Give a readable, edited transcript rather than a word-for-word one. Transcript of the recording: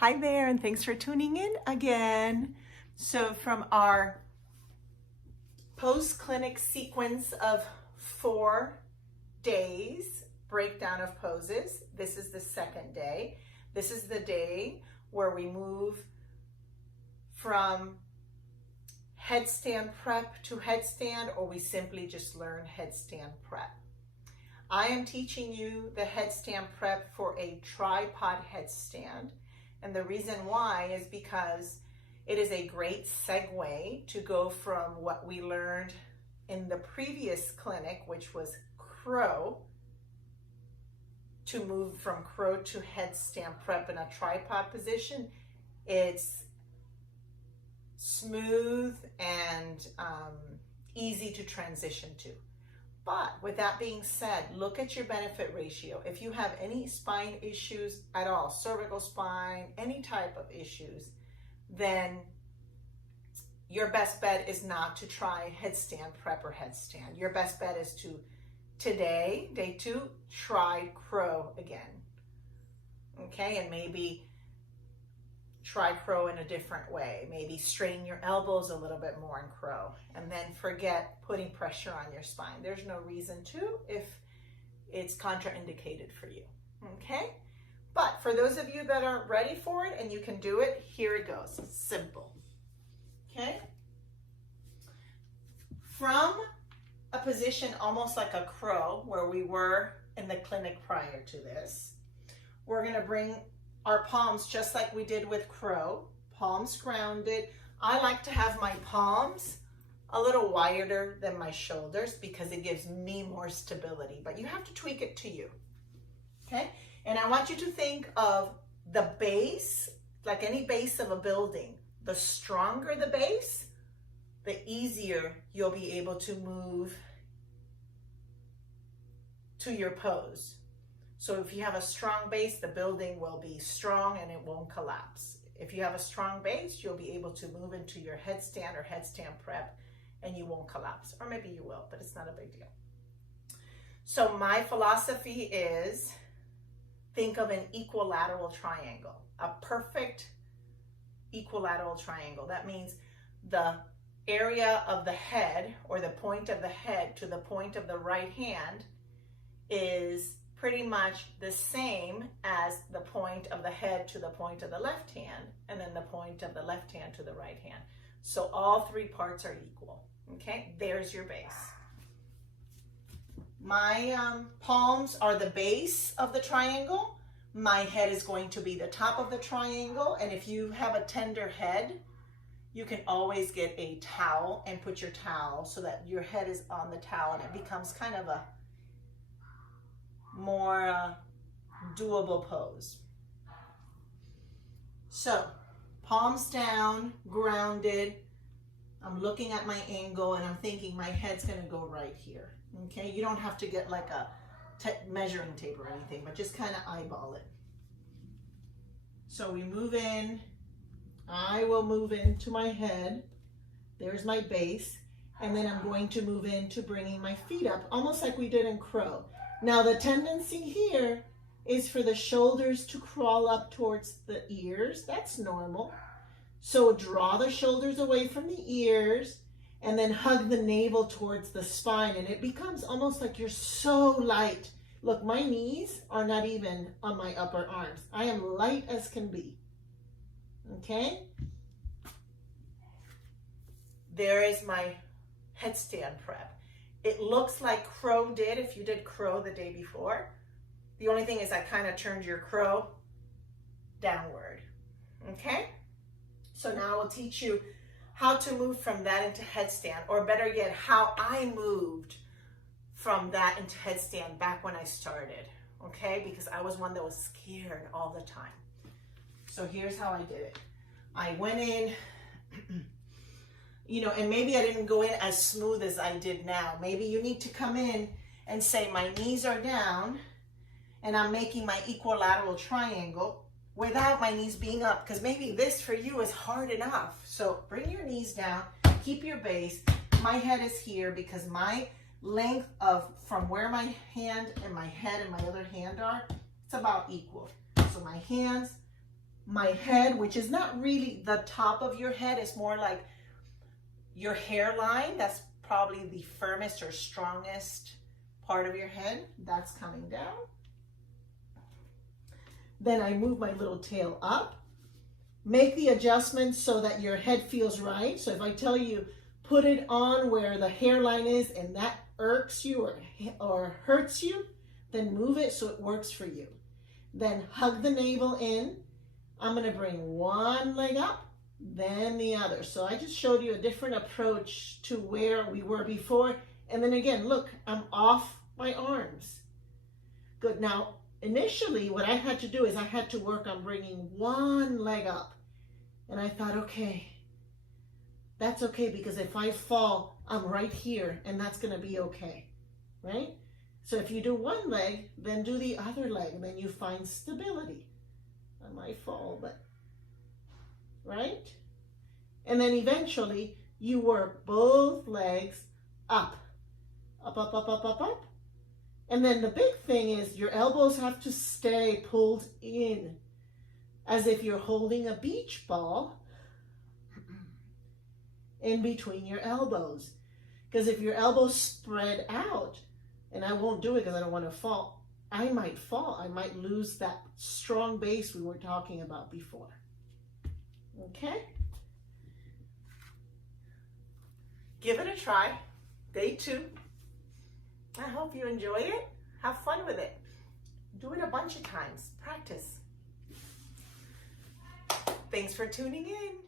Hi there, and thanks for tuning in again. So from our post-clinic sequence of 4 days, breakdown of poses, this is the second day. This is the day where we move from headstand prep to headstand, or we simply just learn headstand prep. I am teaching you the headstand prep for a tripod headstand. And the reason why is because it is a great segue to go from what we learned in the previous clinic, which was crow, to move from crow to headstand prep in a tripod position. It's smooth and easy to transition to. But with that being said, look at your benefit ratio. If you have any spine issues at all, cervical spine, any type of issues, then your best bet is not to try headstand prep or headstand. Your best bet is to today, day 2, try crow again. Okay, and maybe try crow in a different way. Maybe straighten your elbows a little bit more in crow, and then forget putting pressure on your spine. There's no reason to if it's contraindicated for you, okay? But for those of you that are ready for it and you can do it, here it goes. Simple, okay? From a position almost like a crow, where we were in the clinic prior to this, we're gonna bring our palms just like we did with crow, palms grounded. I like to have my palms a little wider than my shoulders because it gives me more stability, but you have to tweak it to you, okay? And I want you to think of the base, like any base of a building. The stronger the base, the easier you'll be able to move to your pose. So if you have a strong base, the building will be strong and it won't collapse. If you have a strong base, you'll be able to move into your headstand or headstand prep and you won't collapse. Or maybe you will, but it's not a big deal. So my philosophy is, think of an equilateral triangle, a perfect equilateral triangle. That means the area of the head, or the point of the head to the point of the right hand, is pretty much the same as the point of the head to the point of the left hand, and then the point of the left hand to the right hand. So all 3 parts are equal, okay? There's your base. My palms are the base of the triangle. My head is going to be the top of the triangle, and if you have a tender head, you can always get a towel and put your towel so that your head is on the towel and it becomes kind of a more doable pose. So palms down, grounded. I'm looking at my angle and I'm thinking my head's gonna go right here. Okay, you don't have to get like a measuring tape or anything, but just kind of eyeball it. So we move in. I will move into my head. There's my base. And then I'm going to move into bringing my feet up, almost like we did in crow. Now the tendency here is for the shoulders to crawl up towards the ears. That's normal. So draw the shoulders away from the ears and then hug the navel towards the spine, and it becomes almost like you're so light. Look, my knees are not even on my upper arms. I am light as can be, okay? There is my headstand prep. It looks like crow did if you did crow the day before. The only thing is I kind of turned your crow downward, okay? So now I will teach you how to move from that into headstand, or better yet, how I moved from that into headstand back when I started, okay? Because I was one that was scared all the time. So here's how I did it. I went in, you know, and maybe I didn't go in as smooth as I did now. Maybe you need to come in and say, my knees are down and I'm making my equilateral triangle without my knees being up, because maybe this for you is hard enough. So bring your knees down, keep your base. My head is here because my length of from where my hand and my head and my other hand are, it's about equal. So my hands, my head, which is not really the top of your head. It's more like your hairline. That's probably the firmest or strongest part of your head. That's coming down. Then I move my little tail up. Make the adjustments so that your head feels right. So if I tell you, put it on where the hairline is and that irks you or hurts you, then move it so it works for you. Then hug the navel in. I'm going to bring one leg up, then the other. So I just showed you a different approach to where we were before. And then again, look, I'm off my arms. Good. Now, initially, what I had to do is I had to work on bringing one leg up. And I thought, okay, that's okay, because if I fall, I'm right here, and that's going to be okay, right? So if you do one leg, then do the other leg, and then you find stability. I might fall, but, right? And then eventually, you work both legs up, up, up, up, up, up, up. And then the big thing is your elbows have to stay pulled in, as if you're holding a beach ball in between your elbows. Because if your elbows spread out, and I won't do it because I don't want to fall, I might fall. I might lose that strong base we were talking about before. Okay? Give it a try. Day 2. I hope you enjoy it. Have fun with it. Do it a bunch of times. Practice. Thanks for tuning in.